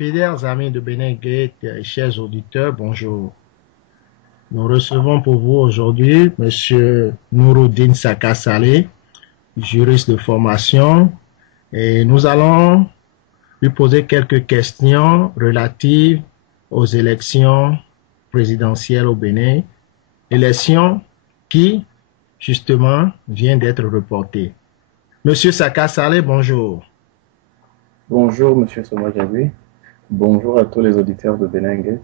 Fidèles amis de Bénin Gate et chers auditeurs, bonjour. Nous recevons pour vous aujourd'hui Monsieur Nouroudine Saka Saleh, juriste de formation, et nous allons lui poser quelques questions relatives aux élections présidentielles au Bénin, élections qui, justement, viennent d'être reportées. Monsieur Saka Saleh, bonjour. Bonjour, Monsieur Somadjabi. Bonjour à tous les auditeurs de Benenguet.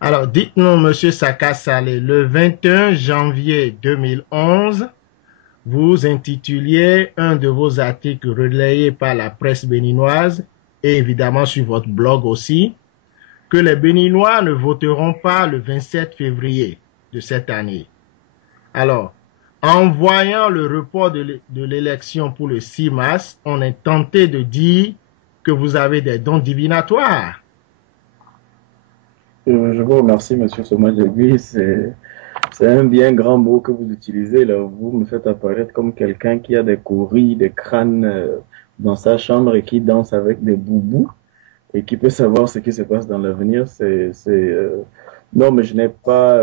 Alors, dites-nous, Monsieur Saka Saleh, le 21 janvier 2011, vous intituliez un de vos articles relayés par la presse béninoise et évidemment sur votre blog aussi, que les Béninois ne voteront pas le 27 février de cette année. Alors, en voyant le report de l'élection pour le 6 mars, on est tenté de dire que vous avez des dons divinatoires. Je vous remercie, Monsieur Somadjabi. C'est un bien grand mot que vous utilisez. Là. Vous me faites apparaître comme quelqu'un qui a des courriers, des crânes dans sa chambre et qui danse avec des boubous et qui peut savoir ce qui se passe dans l'avenir. Non, mais je n'ai pas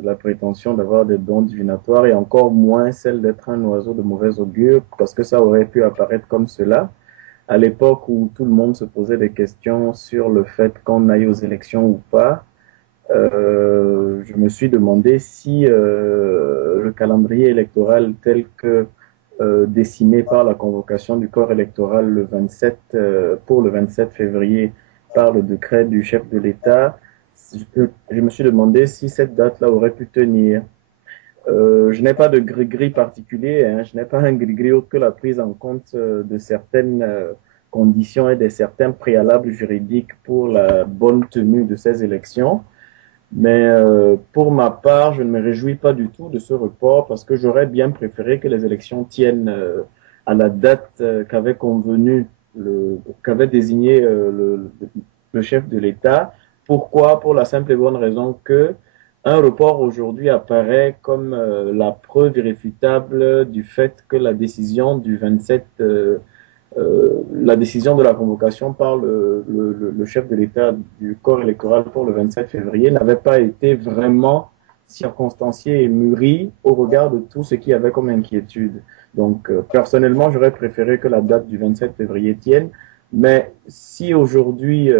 la prétention d'avoir des dons divinatoires et encore moins celle d'être un oiseau de mauvais augure parce que ça aurait pu apparaître comme cela. À l'époque où tout le monde se posait des questions sur le fait qu'on aille aux élections ou pas, je me suis demandé si le calendrier électoral tel que dessiné par la convocation du corps électoral le 27, pour le 27 février par le décret du chef de l'État, je me suis demandé si cette date-là aurait pu tenir. Je n'ai pas de gris-gris particulier, hein. Je n'ai pas un gris-gris autre que la prise en compte de certaines conditions et de certains préalables juridiques pour la bonne tenue de ces élections. Mais pour ma part, je ne me réjouis pas du tout de ce report parce que j'aurais bien préféré que les élections tiennent à la date qu'avait convenu, qu'avait désigné le chef de l'État. Pourquoi? Pour la simple et bonne raison que un report aujourd'hui apparaît comme la preuve irréfutable du fait que la décision du 27, la décision de la convocation par le chef de l'État du corps électoral pour le 27 février n'avait pas été vraiment circonstanciée et mûrie au regard de tout ce qu'il y avait comme inquiétude. Donc, personnellement, j'aurais préféré que la date du 27 février tienne, mais si aujourd'hui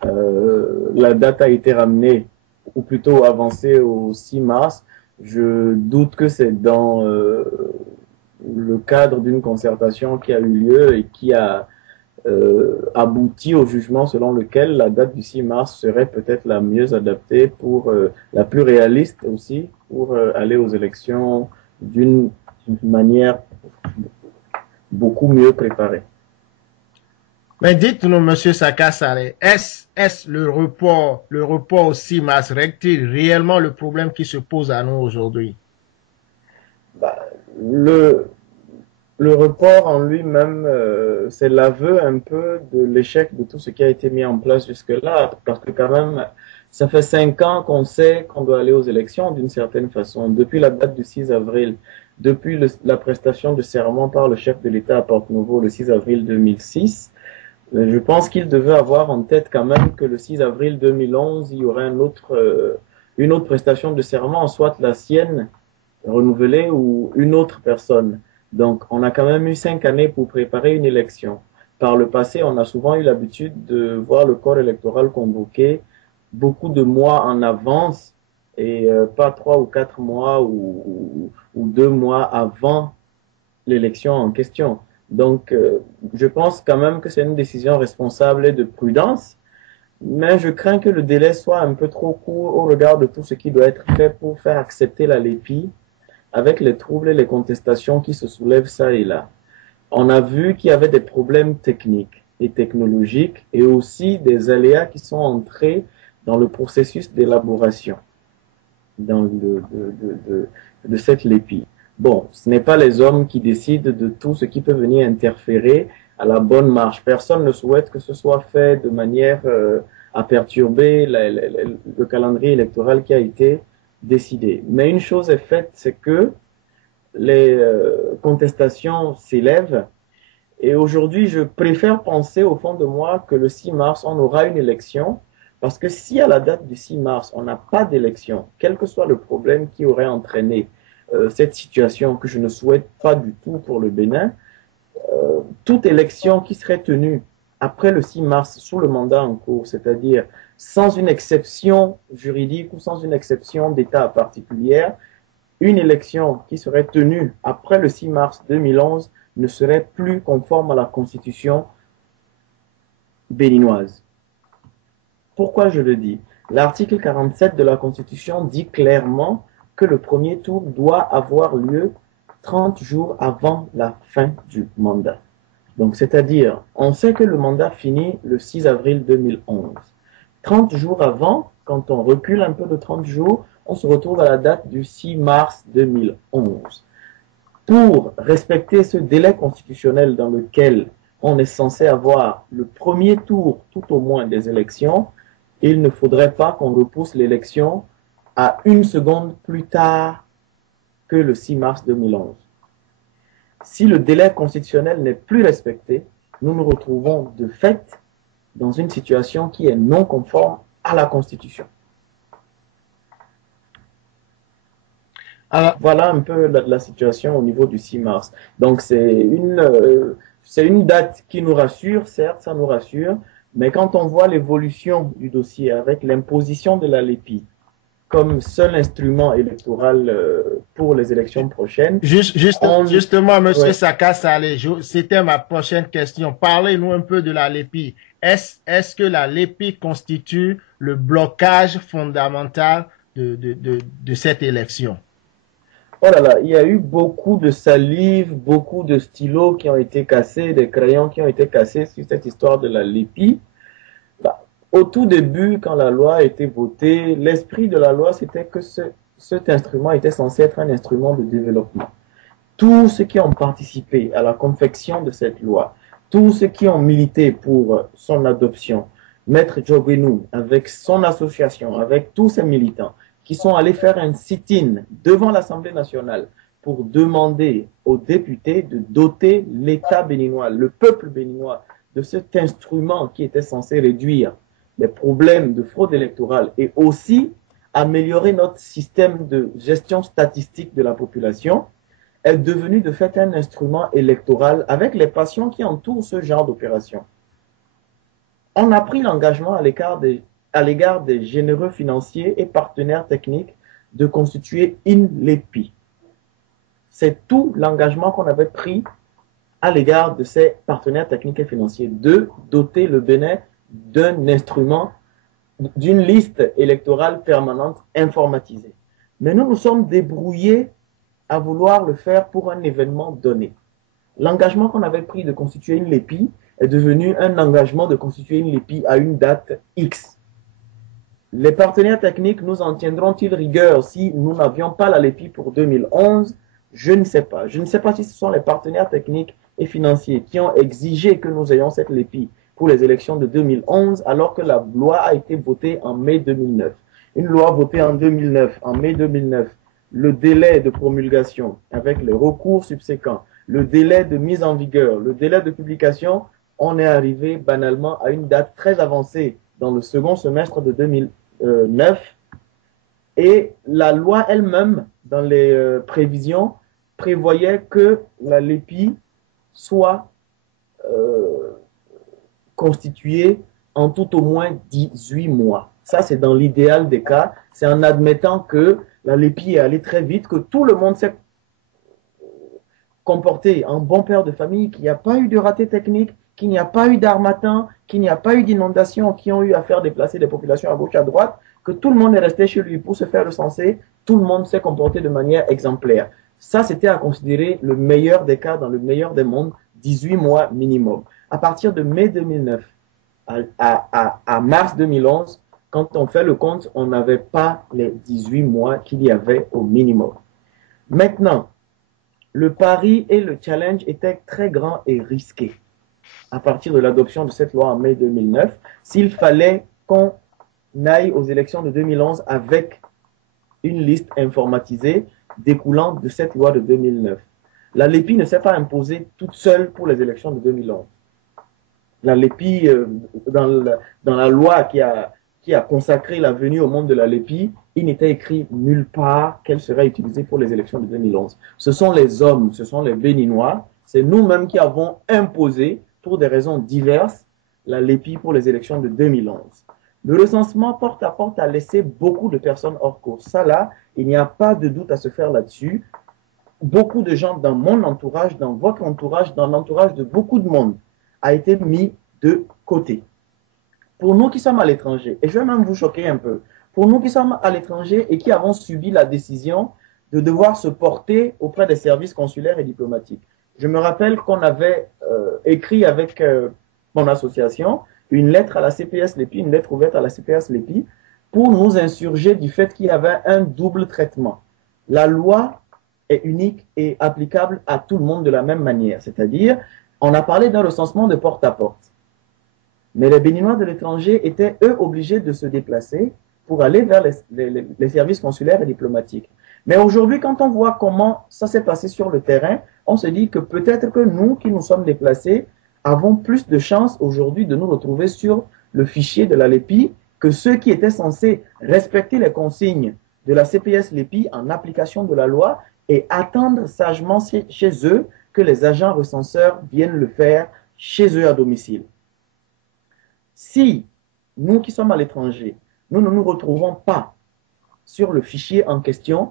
la date a été ramenée, ou plutôt avancée au 6 mars, je doute que c'est dans le cadre d'une concertation qui a eu lieu et qui a abouti au jugement selon lequel la date du 6 mars serait peut-être la mieux adaptée pour la plus réaliste aussi pour aller aux élections d'une manière beaucoup mieux préparée. Mais dites-nous, Monsieur Saka Saleh, est-ce le report au 6 mars règle-t-il réellement le problème qui se pose à nous aujourd'hui? Bah, le, le report en lui-même, c'est l'aveu un peu de l'échec de tout ce qui a été mis en place jusque-là, parce que quand même, ça fait 5 ans qu'on sait qu'on doit aller aux élections d'une certaine façon, depuis la date du 6 avril, depuis la prestation de serment par le chef de l'État à Porte-Nouveau le 6 avril 2006. Je pense qu'il devait avoir en tête quand même que le 6 avril 2011, il y aurait une autre prestation de serment, soit la sienne renouvelée ou une autre personne. Donc, on a quand même eu 5 années pour préparer une élection. Par le passé, on a souvent eu l'habitude de voir le corps électoral convoqué beaucoup de mois en avance et pas 3 ou 4 mois ou 2 mois avant l'élection en question. Donc, je pense quand même que c'est une décision responsable et de prudence, mais je crains que le délai soit un peu trop court au regard de tout ce qui doit être fait pour faire accepter la LEPI avec les troubles et les contestations qui se soulèvent ça et là. On a vu qu'il y avait des problèmes techniques et technologiques et aussi des aléas qui sont entrés dans le processus d'élaboration de cette LEPI. Bon, ce n'est pas les hommes qui décident de tout ce qui peut venir interférer à la bonne marche. Personne ne souhaite que ce soit fait de manière à perturber le calendrier électoral qui a été décidé. Mais une chose est faite, c'est que les contestations s'élèvent Et aujourd'hui, je préfère penser au fond de moi que le 6 mars, on aura une élection. Parce que si à la date du 6 mars, on n'a pas d'élection, quel que soit le problème qui aurait entraîné cette situation que je ne souhaite pas du tout pour le Bénin, toute élection qui serait tenue après le 6 mars sous le mandat en cours, c'est-à-dire sans une exception juridique ou sans une exception d'État particulière, une élection qui serait tenue après le 6 mars 2011 ne serait plus conforme à la constitution béninoise. Pourquoi je le dis? L'article 47 de la Constitution dit clairement que le premier tour doit avoir lieu 30 jours avant la fin du mandat. Donc, c'est-à-dire, on sait que le mandat finit le 6 avril 2011. 30 jours avant, quand on recule un peu de 30 jours, on se retrouve à la date du 6 mars 2011. Pour respecter ce délai constitutionnel dans lequel on est censé avoir le premier tour, tout au moins, des élections, il ne faudrait pas qu'on repousse l'élection à une seconde plus tard que le 6 mars 2011. Si le délai constitutionnel n'est plus respecté, nous nous retrouvons de fait dans une situation qui est non conforme à la Constitution. Alors, voilà un peu la situation au niveau du 6 mars. Donc, c'est une date qui nous rassure, certes, ça nous rassure, mais quand on voit l'évolution du dossier avec l'imposition de la LEPI comme seul instrument électoral pour les élections prochaines. Justement, Monsieur Saka Saleh, c'était ma prochaine question. Parlez-nous un peu de la LEPI. Est-ce que la LEPI constitue le blocage fondamental de cette élection? Oh là là, il y a eu beaucoup de salive, beaucoup de stylos qui ont été cassés, des crayons qui ont été cassés sur cette histoire de la LEPI. Au tout début, quand la loi a été votée, l'esprit de la loi, c'était que cet instrument était censé être un instrument de développement. Tous ceux qui ont participé à la confection de cette loi, tous ceux qui ont milité pour son adoption, Maître Djogwenou, avec son association, avec tous ses militants, qui sont allés faire un sit-in devant l'Assemblée nationale pour demander aux députés de doter l'État béninois, le peuple béninois, de cet instrument qui était censé réduire les problèmes de fraude électorale et aussi améliorer notre système de gestion statistique de la population, est devenu de fait un instrument électoral avec les passions qui entourent ce genre d'opération. On a pris l'engagement à l'égard des généreux financiers et partenaires techniques de constituer une LEPI. C'est tout l'engagement qu'on avait pris à l'égard de ces partenaires techniques et financiers, de doter le Bénin d'un instrument, d'une liste électorale permanente informatisée. Mais nous nous sommes débrouillés à vouloir le faire pour un événement donné. L'engagement qu'on avait pris de constituer une LEPI est devenu un engagement de constituer une LEPI à une date X. Les partenaires techniques nous en tiendront-ils rigueur si nous n'avions pas la LEPI pour 2011? Je ne sais pas. Je ne sais pas si ce sont les partenaires techniques et financiers qui ont exigé que nous ayons cette LEPI pour les élections de 2011 alors que la loi a été votée en mai 2009. Une loi votée en 2009, en mai 2009, le délai de promulgation avec les recours subséquents, le délai de mise en vigueur, le délai de publication, on est arrivé banalement à une date très avancée dans le second semestre de 2009 et la loi elle-même, dans les prévisions, prévoyait que la LEPI soit constituée en tout au moins 18 mois. Ça, c'est dans l'idéal des cas. C'est en admettant que la LEPI est allée très vite, que tout le monde s'est comporté en bon père de famille, qu'il n'y a pas eu de raté technique, qu'il n'y a pas eu d'armatan, qu'il n'y a pas eu d'inondations qui ont eu à faire déplacer des populations à gauche, à droite, que tout le monde est resté chez lui pour se faire recenser, tout le monde s'est comporté de manière exemplaire. Ça, c'était à considérer le meilleur des cas dans le meilleur des mondes, 18 mois minimum. À partir de mai 2009 à mars 2011, quand on fait le compte, on n'avait pas les 18 mois qu'il y avait au minimum. Maintenant, le pari et le challenge étaient très grands et risqués à partir de l'adoption de cette loi en mai 2009, s'il fallait qu'on aille aux élections de 2011 avec une liste informatisée découlant de cette loi de 2009. La LEPI ne s'est pas imposée toute seule pour les élections de 2011. La LEPI, dans la loi qui a consacré la venue au monde de la LEPI, il n'était écrit nulle part qu'elle serait utilisée pour les élections de 2011. Ce sont les hommes, ce sont les Béninois, c'est nous-mêmes qui avons imposé, pour des raisons diverses, la LEPI pour les élections de 2011. Le recensement porte à porte a laissé beaucoup de personnes hors course. Ça là, il n'y a pas de doute à se faire là-dessus. Beaucoup de gens dans mon entourage, dans votre entourage, dans l'entourage de beaucoup de monde, a été mis de côté. Pour nous qui sommes à l'étranger, et je vais même vous choquer un peu, pour nous qui sommes à l'étranger et qui avons subi la décision de devoir se porter auprès des services consulaires et diplomatiques. Je me rappelle qu'on avait écrit avec mon association une lettre à la CPS LEPI, une lettre ouverte à la CPS LEPI, pour nous insurger du fait qu'il y avait un double traitement. La loi est unique et applicable à tout le monde de la même manière, c'est-à-dire, on a parlé d'un recensement de porte à porte. Mais les Béninois de l'étranger étaient, eux, obligés de se déplacer pour aller vers les services consulaires et diplomatiques. Mais aujourd'hui, quand on voit comment ça s'est passé sur le terrain, on se dit que peut-être que nous, qui nous sommes déplacés, avons plus de chances aujourd'hui de nous retrouver sur le fichier de la LEPI que ceux qui étaient censés respecter les consignes de la CPS LEPI en application de la loi et attendre sagement chez eux que les agents recenseurs viennent le faire chez eux à domicile. Si nous qui sommes à l'étranger, nous ne nous retrouvons pas sur le fichier en question,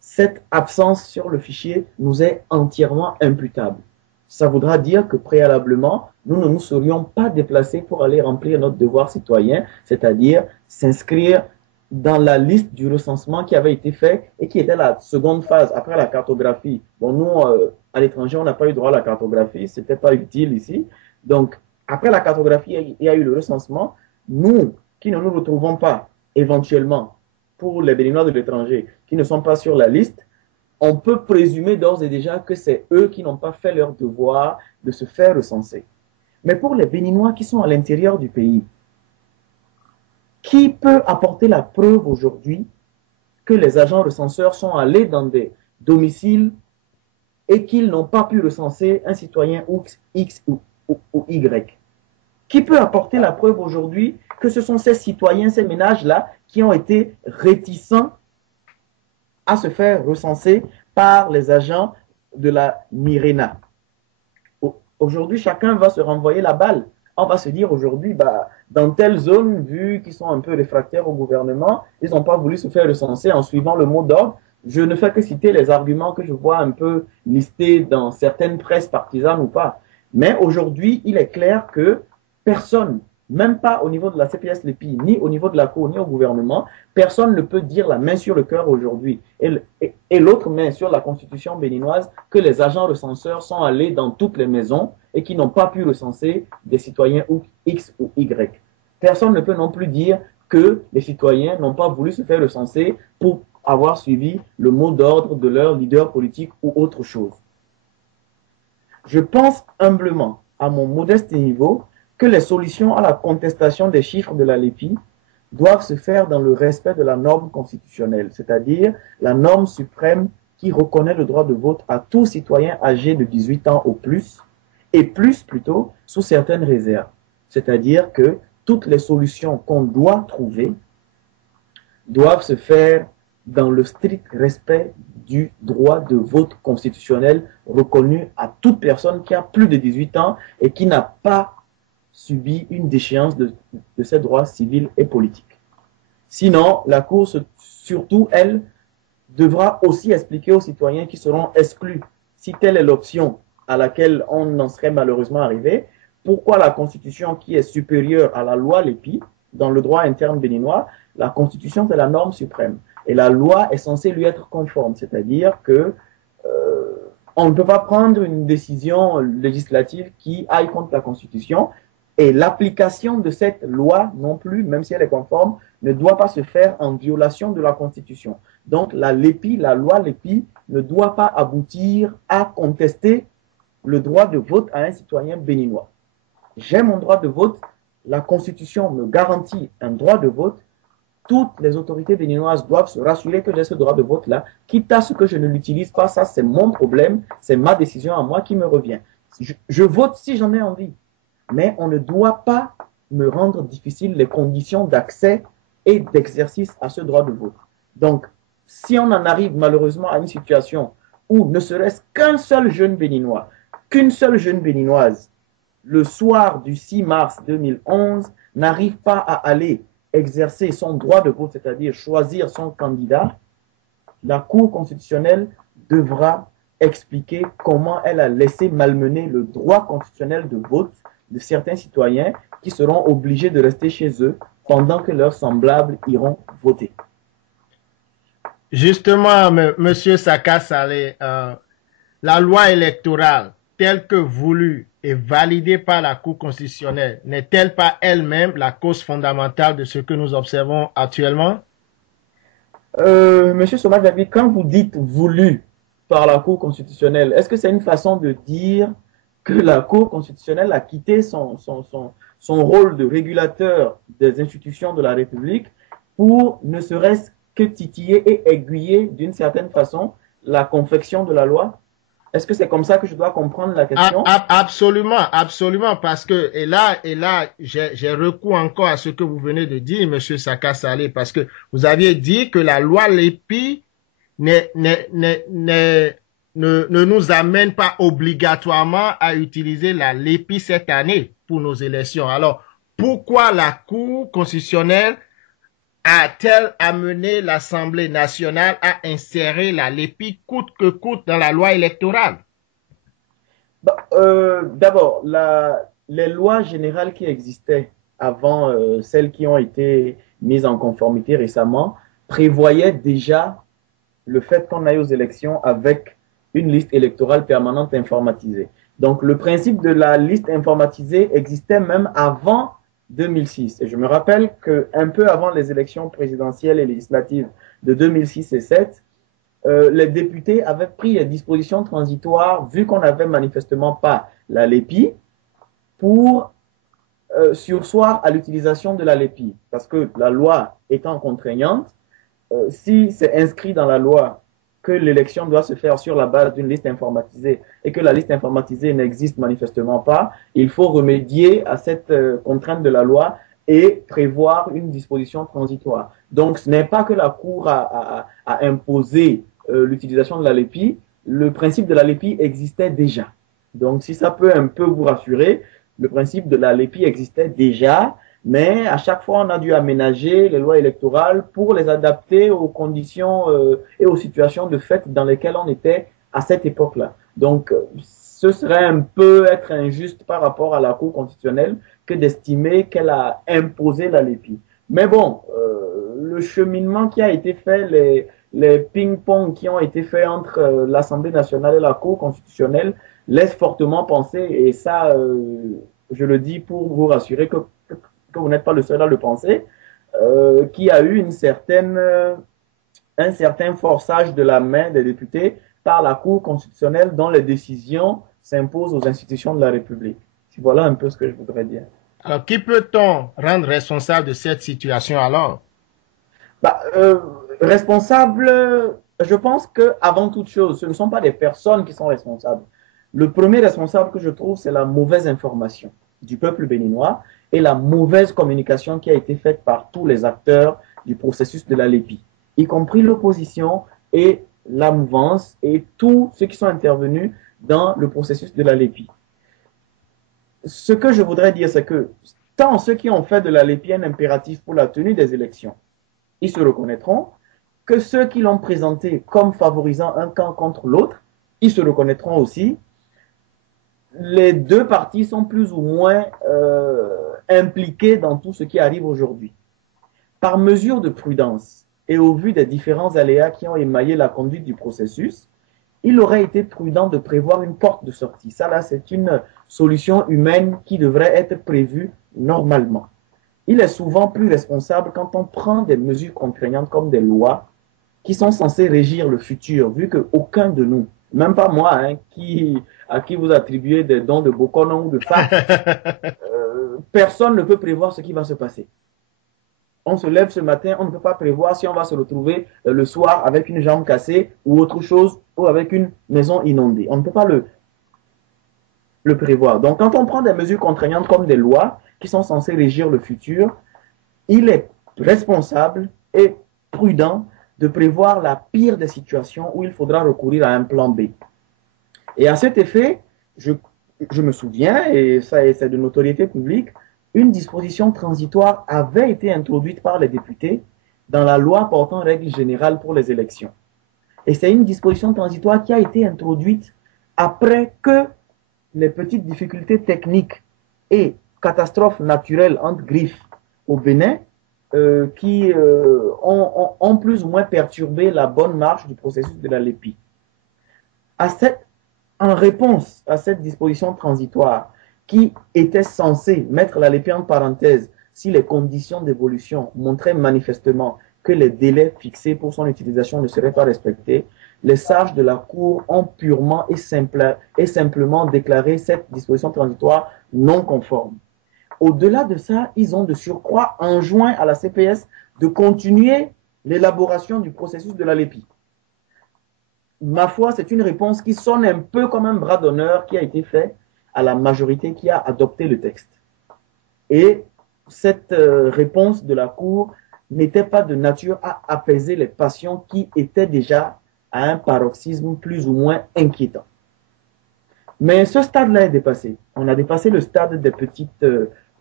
cette absence sur le fichier nous est entièrement imputable. Ça voudra dire que préalablement, nous ne nous serions pas déplacés pour aller remplir notre devoir citoyen, c'est-à-dire s'inscrire dans la liste du recensement qui avait été fait et qui était la seconde phase après la cartographie. Bon, nous, à l'étranger, on n'a pas eu droit à la cartographie, ce n'était pas utile ici. Donc, après la cartographie, il y a eu le recensement. Nous, qui ne nous retrouvons pas éventuellement pour les Béninois de l'étranger, qui ne sont pas sur la liste, on peut présumer d'ores et déjà que c'est eux qui n'ont pas fait leur devoir de se faire recenser. Mais pour les Béninois qui sont à l'intérieur du pays, qui peut apporter la preuve aujourd'hui que les agents recenseurs sont allés dans des domiciles et qu'ils n'ont pas pu recenser un citoyen X ou Y? Qui peut apporter la preuve aujourd'hui que ce sont ces citoyens, ces ménages-là, qui ont été réticents à se faire recenser par les agents de la Mirena? Aujourd'hui, chacun va se renvoyer la balle. On va se dire aujourd'hui, dans telle zone, vu qu'ils sont un peu réfractaires au gouvernement, ils n'ont pas voulu se faire recenser en suivant le mot d'ordre. Je ne fais que citer les arguments que je vois un peu listés dans certaines presses partisanes ou pas. Mais aujourd'hui, il est clair que personne, même pas au niveau de la CPS LEPI, ni au niveau de la Cour, ni au gouvernement, personne ne peut dire la main sur le cœur aujourd'hui et l'autre main sur la Constitution béninoise que les agents recenseurs sont allés dans toutes les maisons et qui n'ont pas pu recenser des citoyens X ou Y. Personne ne peut non plus dire que les citoyens n'ont pas voulu se faire recenser pour avoir suivi le mot d'ordre de leur leader politique ou autre chose. Je pense humblement, à mon modeste niveau, que les solutions à la contestation des chiffres de la LEPI doivent se faire dans le respect de la norme constitutionnelle, c'est-à-dire la norme suprême qui reconnaît le droit de vote à tout citoyen âgé de 18 ans au plus, et plus plutôt sous certaines réserves. C'est-à-dire que toutes les solutions qu'on doit trouver doivent se faire dans le strict respect du droit de vote constitutionnel reconnu à toute personne qui a plus de 18 ans et qui n'a pas subi une déchéance de ses droits civils et politiques. Sinon, la Cour, surtout, elle, devra aussi expliquer aux citoyens qui seront exclus, si telle est l'option à laquelle on en serait malheureusement arrivé, pourquoi la Constitution qui est supérieure à la loi LEPI, dans le droit interne béninois, la Constitution c'est la norme suprême. Et la loi est censée lui être conforme, c'est-à-dire que on ne peut pas prendre une décision législative qui aille contre la Constitution et l'application de cette loi non plus, même si elle est conforme, ne doit pas se faire en violation de la Constitution. Donc la LEPI, la loi LEPI ne doit pas aboutir à contester le droit de vote à un citoyen béninois. J'ai mon droit de vote, la Constitution me garantit un droit de vote, toutes les autorités béninoises doivent se rassurer que j'ai ce droit de vote-là, quitte à ce que je ne l'utilise pas. Ça, c'est mon problème, c'est ma décision à moi qui me revient. Je vote si j'en ai envie, mais on ne doit pas me rendre difficile les conditions d'accès et d'exercice à ce droit de vote. Donc, si on en arrive malheureusement à une situation où ne serait-ce qu'un seul jeune béninois, qu'une seule jeune béninoise, le soir du 6 mars 2011, n'arrive pas à aller exercer son droit de vote, c'est-à-dire choisir son candidat, la Cour constitutionnelle devra expliquer comment elle a laissé malmener le droit constitutionnel de vote de certains citoyens qui seront obligés de rester chez eux pendant que leurs semblables iront voter. Justement, Monsieur Saka Saleh, la loi électorale telle que voulue et validée par la Cour constitutionnelle n'est-elle pas elle-même la cause fondamentale de ce que nous observons actuellement? Monsieur Somad-David, quand vous dites voulu par la Cour constitutionnelle, est-ce que c'est une façon de dire que la Cour constitutionnelle a quitté son rôle de régulateur des institutions de la République pour ne serait-ce que titiller et aiguiller d'une certaine façon la confection de la loi? Est-ce que c'est comme ça que je dois comprendre la question? Absolument, absolument, parce que, et là, j'ai recours encore à ce que vous venez de dire, Monsieur Saka Saleh, parce que vous aviez dit que la loi Lépi ne nous amène pas obligatoirement à utiliser la Lépi cette année pour nos élections. Alors, pourquoi la Cour constitutionnelle a-t-elle amené l'Assemblée nationale à insérer la Lépi coûte que coûte dans la loi électorale? D'abord, les lois générales qui existaient avant celles qui ont été mises en conformité récemment prévoyaient déjà le fait qu'on aille aux élections avec une liste électorale permanente informatisée. Donc, le principe de la liste informatisée existait même avant 2006. Et je me rappelle qu'un peu avant les élections présidentielles et législatives de 2006 et 2007, les députés avaient pris les dispositions transitoires, vu qu'on n'avait manifestement pas la LEPI, pour surseoir à l'utilisation de la LEPI. Parce que la loi étant contraignante, si c'est inscrit dans la loi que l'élection doit se faire sur la base d'une liste informatisée et que la liste informatisée n'existe manifestement pas, il faut remédier à cette contrainte de la loi et prévoir une disposition transitoire. Donc, ce n'est pas que la Cour a imposé l'utilisation de la LEPI, le principe de la LEPI existait déjà. Donc, si ça peut un peu vous rassurer, le principe de la LEPI existait déjà, mais à chaque fois, on a dû aménager les lois électorales pour les adapter aux conditions et aux situations de fait dans lesquelles on était à cette époque-là. Donc, ce serait un peu être injuste par rapport à la Cour constitutionnelle que d'estimer qu'elle a imposé la LEPI. Mais bon, le cheminement qui a été fait, les ping-pong qui ont été faits entre l'Assemblée nationale et la Cour constitutionnelle laissent fortement penser, et ça, je le dis pour vous rassurer que vous n'êtes pas le seul à le penser, qu'il y a eu un certain forçage de la main des députés par la Cour constitutionnelle dont les décisions s'imposent aux institutions de la République. Voilà un peu ce que je voudrais dire. Alors, qui peut-on rendre responsable de cette situation alors? Responsable, je pense qu'avant toute chose, ce ne sont pas des personnes qui sont responsables. Le premier responsable que je trouve, c'est la mauvaise information du peuple béninois et la mauvaise communication qui a été faite par tous les acteurs du processus de la LEPI, y compris l'opposition et la mouvance et tous ceux qui sont intervenus dans le processus de la LEPI. Ce que je voudrais dire, c'est que tant ceux qui ont fait de la LEPI un impératif pour la tenue des élections, ils se reconnaîtront, que ceux qui l'ont présenté comme favorisant un camp contre l'autre, ils se reconnaîtront aussi. Les deux parties sont plus ou moins impliquées dans tout ce qui arrive aujourd'hui. Par mesure de prudence et au vu des différents aléas qui ont émaillé la conduite du processus, il aurait été prudent de prévoir une porte de sortie. Ça, là, c'est une solution humaine qui devrait être prévue normalement. Il est souvent plus responsable quand on prend des mesures contraignantes comme des lois qui sont censées régir le futur, vu qu'aucun de nous, même pas moi, hein, à qui vous attribuez des dons de Bokonon ou de FAC, personne ne peut prévoir ce qui va se passer. On se lève ce matin, on ne peut pas prévoir si on va se retrouver le soir avec une jambe cassée ou autre chose, ou avec une maison inondée. On ne peut pas le prévoir. Donc, quand on prend des mesures contraignantes comme des lois qui sont censées régir le futur, il est responsable et prudent de prévoir la pire des situations où il faudra recourir à un plan B. Et à cet effet, je me souviens, et ça c'est de notoriété publique, une disposition transitoire avait été introduite par les députés dans la loi portant règles générales pour les élections. Et c'est une disposition transitoire qui a été introduite après que les petites difficultés techniques et catastrophes naturelles entre griffes au Bénin qui ont plus ou moins perturbé la bonne marche du processus de la LEPI. En réponse à cette disposition transitoire qui était censée mettre la LEPI en parenthèse si les conditions d'évolution montraient manifestement que les délais fixés pour son utilisation ne seraient pas respectés, les sages de la Cour ont purement et simplement déclaré cette disposition transitoire non conforme. Au-delà de ça, ils ont de surcroît enjoint à la CPS de continuer l'élaboration du processus de la LEPI. Ma foi, c'est une réponse qui sonne un peu comme un bras d'honneur qui a été fait à la majorité qui a adopté le texte. Et cette réponse de la Cour n'était pas de nature à apaiser les passions qui étaient déjà à un paroxysme plus ou moins inquiétant. Mais ce stade-là est dépassé. On a dépassé le stade des petites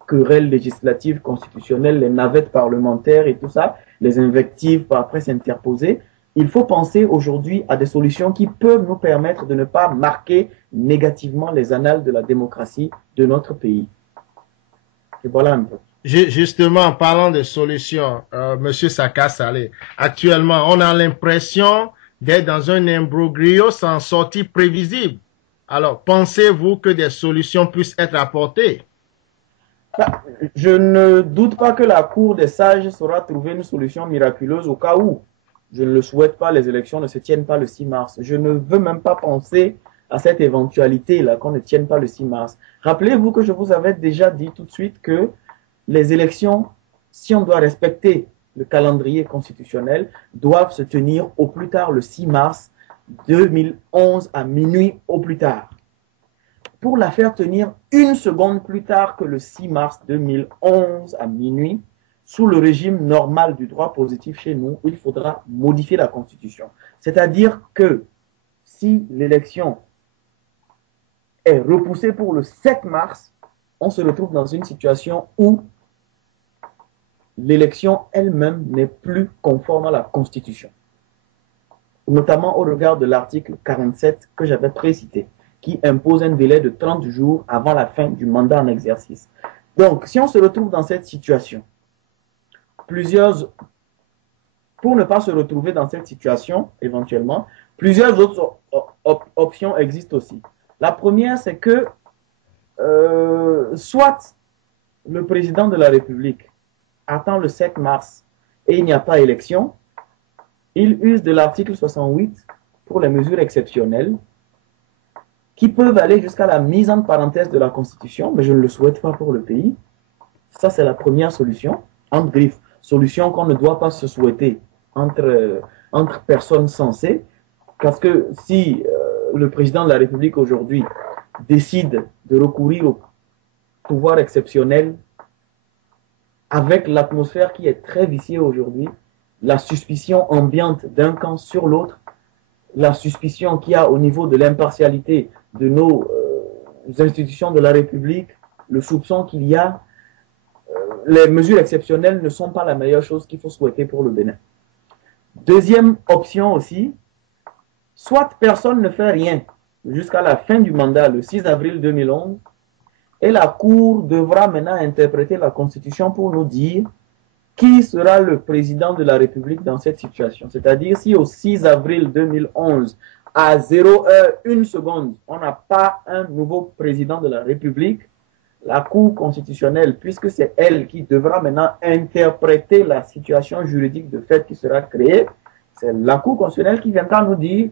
querelles législatives, constitutionnelles, les navettes parlementaires et tout ça, les invectives par presse interposée. Il faut penser aujourd'hui à des solutions qui peuvent nous permettre de ne pas marquer négativement les annales de la démocratie de notre pays. Et voilà un peu. Justement, en parlant de solutions, Monsieur Saka Saleh, actuellement, on a l'impression d'être dans un imbroglio sans sortie prévisible. Alors, pensez-vous que des solutions puissent être apportées? Je ne doute pas que la Cour des sages saura trouver une solution miraculeuse au cas où. Je ne le souhaite pas, les élections ne se tiennent pas le 6 mars. Je ne veux même pas penser à cette éventualité-là qu'on ne tienne pas le 6 mars. Rappelez-vous que je vous avais déjà dit tout de suite que les élections, si on doit respecter le calendrier constitutionnel, doivent se tenir au plus tard le 6 mars 2011 à minuit au plus tard. Pour la faire tenir une seconde plus tard que le 6 mars 2011 à minuit, sous le régime normal du droit positif chez nous, il faudra modifier la Constitution. C'est-à-dire que si l'élection est repoussée pour le 7 mars, on se retrouve dans une situation où l'élection elle-même n'est plus conforme à la Constitution, notamment au regard de l'article 47 que j'avais précité, qui impose un délai de 30 jours avant la fin du mandat en exercice. Donc, si on se retrouve dans cette situation, pour ne pas se retrouver dans cette situation, éventuellement, plusieurs autres options existent aussi. La première, c'est que soit le président de la République attend le 7 mars et il n'y a pas élection, il use de l'article 68 pour les mesures exceptionnelles qui peuvent aller jusqu'à la mise en parenthèse de la Constitution, mais je ne le souhaite pas pour le pays. Ça, c'est la première solution, entre griffes. Solution qu'on ne doit pas se souhaiter entre personnes sensées, parce que si le président de la République aujourd'hui décide de recourir au pouvoir exceptionnel avec l'atmosphère qui est très viciée aujourd'hui, la suspicion ambiante d'un camp sur l'autre, la suspicion qu'il y a au niveau de l'impartialité de nos institutions de la République, le soupçon qu'il y a, les mesures exceptionnelles ne sont pas la meilleure chose qu'il faut souhaiter pour le Bénin. Deuxième option aussi, soit personne ne fait rien jusqu'à la fin du mandat, le 6 avril 2011, et la Cour devra maintenant interpréter la Constitution pour nous dire qui sera le président de la République dans cette situation. C'est-à-dire si au 6 avril 2011, à 0 heure 1 seconde, on n'a pas un nouveau président de la République, la Cour constitutionnelle, puisque c'est elle qui devra maintenant interpréter la situation juridique de fait qui sera créée, c'est la Cour constitutionnelle qui viendra nous dire,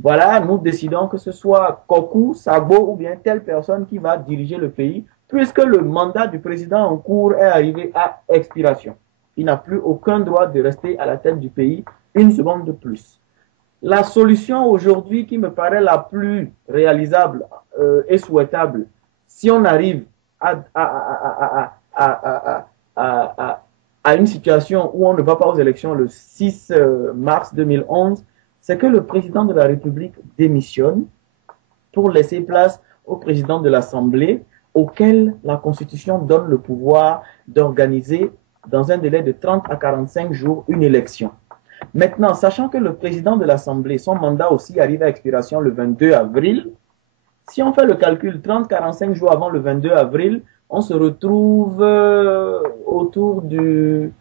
voilà, nous décidons que ce soit Kokou, Sabo ou bien telle personne qui va diriger le pays, puisque le mandat du président en cours est arrivé à expiration. il n'a plus aucun droit de rester à la tête du pays une seconde de plus. La solution aujourd'hui qui me paraît la plus réalisable et souhaitable, si on arrive à une situation où on ne va pas aux élections le 6 mars 2011, c'est que le président de la République démissionne pour laisser place au président de l'Assemblée, auquel la Constitution donne le pouvoir d'organiser dans un délai de 30 à 45 jours une élection. Maintenant, sachant que le président de l'Assemblée, son mandat aussi arrive à expiration le 22 avril, si on fait le calcul 30-45 jours avant le 22 avril, on se retrouve autour du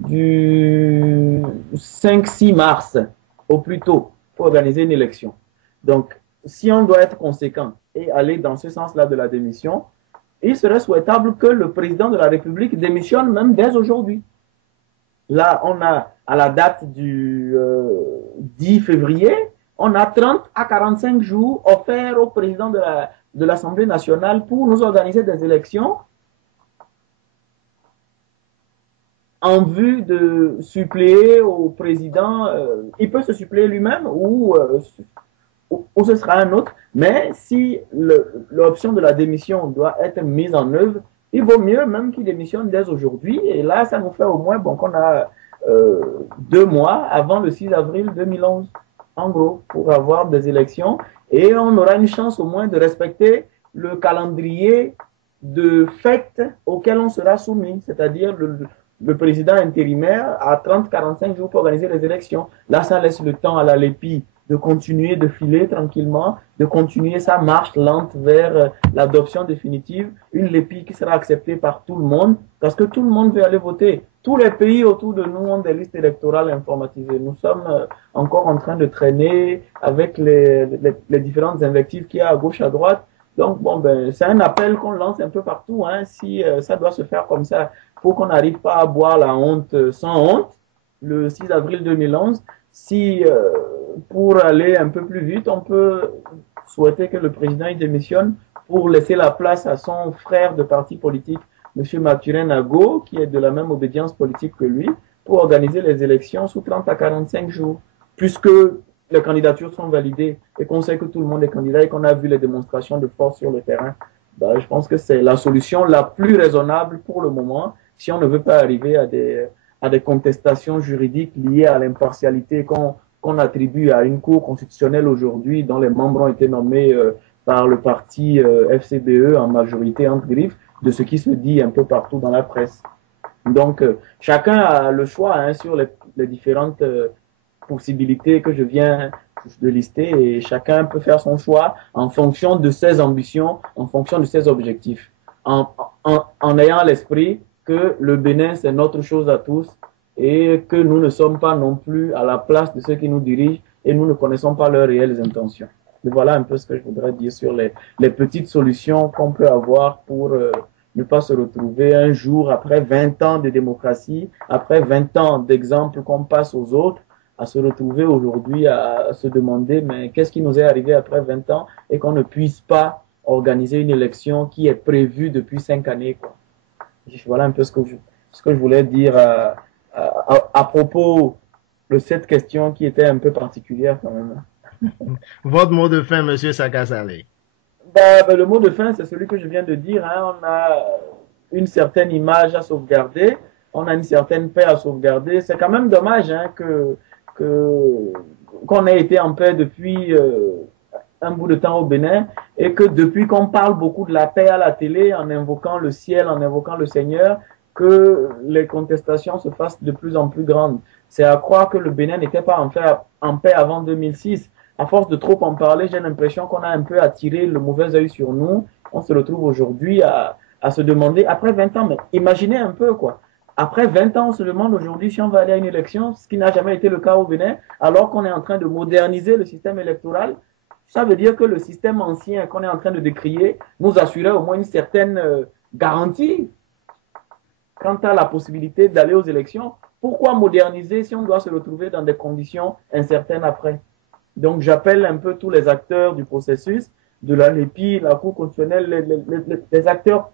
5-6 mars, au plus tôt, pour organiser une élection. Donc, si on doit être conséquent et aller dans ce sens-là de la démission, il serait souhaitable que le président de la République démissionne même dès aujourd'hui. Là, on a, à la date du 10 février, on a 30 à 45 jours offerts au président de l'Assemblée nationale pour nous organiser des élections en vue de suppléer au président. Il peut se suppléer lui-même ou ce sera un autre. Mais si l'option de la démission doit être mise en œuvre, il vaut mieux même qu'il démissionne dès aujourd'hui. Et là, ça nous fait au moins qu'on a 2 mois avant le 6 avril 2011, en gros, pour avoir des élections. Et on aura une chance au moins de respecter le calendrier de fête auquel on sera soumis, c'est-à-dire le président intérimaire a 30-45 jours pour organiser les élections. Là, ça laisse le temps à la LEPI de continuer de filer tranquillement, de continuer sa marche lente vers l'adoption définitive, une LEPI qui sera acceptée par tout le monde, parce que tout le monde veut aller voter. Tous les pays autour de nous ont des listes électorales informatisées. Nous sommes encore en train de traîner avec les différentes invectives qu'il y a à gauche, à droite. Donc, bon, c'est un appel qu'on lance un peu partout, hein, si ça doit se faire comme ça, pour qu'on n'arrive pas à boire la honte sans honte, le 6 avril 2011. Si, pour aller un peu plus vite, on peut souhaiter que le président il démissionne pour laisser la place à son frère de parti politique, M. Mathurin Nago, qui est de la même obédience politique que lui, pour organiser les élections sous 30 à 45 jours, puisque les candidatures sont validées et qu'on sait que tout le monde est candidat et qu'on a vu les démonstrations de force sur le terrain. Je pense que c'est la solution la plus raisonnable pour le moment, si on ne veut pas arriver à des contestations juridiques liées à l'impartialité qu'on attribue à une cour constitutionnelle aujourd'hui, dont les membres ont été nommés par le parti FCBE en majorité entre griffes, de ce qui se dit un peu partout dans la presse. Donc, chacun a le choix hein, sur les différentes possibilités que je viens de lister et chacun peut faire son choix en fonction de ses ambitions, en fonction de ses objectifs, en ayant à l'esprit que le Bénin, c'est notre chose à tous et que nous ne sommes pas non plus à la place de ceux qui nous dirigent et nous ne connaissons pas leurs réelles intentions. Et voilà un peu ce que je voudrais dire sur les petites solutions qu'on peut avoir pour ne pas se retrouver un jour après 20 ans de démocratie, après 20 ans d'exemples qu'on passe aux autres, à se retrouver aujourd'hui à se demander mais qu'est-ce qui nous est arrivé après 20 ans et qu'on ne puisse pas organiser une élection qui est prévue depuis 5 années, quoi. Voilà un peu ce que je voulais dire à propos de cette question qui était un peu particulière quand même. Votre mot de fin, Monsieur Saka Salleh. Le mot de fin, c'est celui que je viens de dire. Hein. On a une certaine image à sauvegarder, on a une certaine paix à sauvegarder. C'est quand même dommage hein, qu'on ait été en paix depuis un bout de temps au Bénin et que depuis qu'on parle beaucoup de la paix à la télé, en invoquant le ciel, en invoquant le Seigneur, que les contestations se fassent de plus en plus grandes. C'est à croire que le Bénin n'était pas en paix avant 2006. À force de trop en parler, j'ai l'impression qu'on a un peu attiré le mauvais œil sur nous. On se retrouve aujourd'hui à se demander, après 20 ans, mais imaginez un peu quoi. Après 20 ans, on se demande aujourd'hui si on va aller à une élection, ce qui n'a jamais été le cas au Bénin, alors qu'on est en train de moderniser le système électoral. Ça veut dire que le système ancien qu'on est en train de décrier nous assurait au moins une certaine garantie quant à la possibilité d'aller aux élections. Pourquoi moderniser si on doit se retrouver dans des conditions incertaines après? Donc j'appelle un peu tous les acteurs du processus, de la LEPI, la Cour constitutionnelle, les acteurs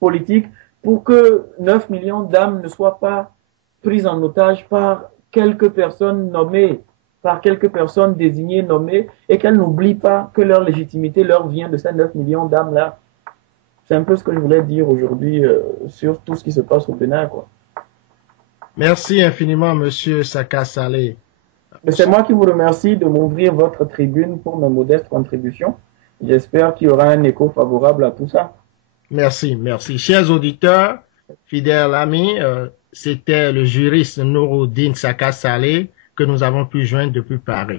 politiques, pour que 9 millions d'âmes ne soient pas prises en otage par quelques personnes nommées, par quelques personnes désignées, nommées, et qu'elles n'oublient pas que leur légitimité leur vient de ces 9 millions d'âmes-là. C'est un peu ce que je voulais dire aujourd'hui sur tout ce qui se passe au Bénin, quoi. Merci infiniment, Monsieur Saka Saleh. C'est moi qui vous remercie de m'ouvrir votre tribune pour mes modestes contributions. J'espère qu'il y aura un écho favorable à tout ça. Merci, merci. Chers auditeurs, fidèles amis, c'était le juriste Nouroudine Saka Saleh que nous avons pu joindre depuis Paris.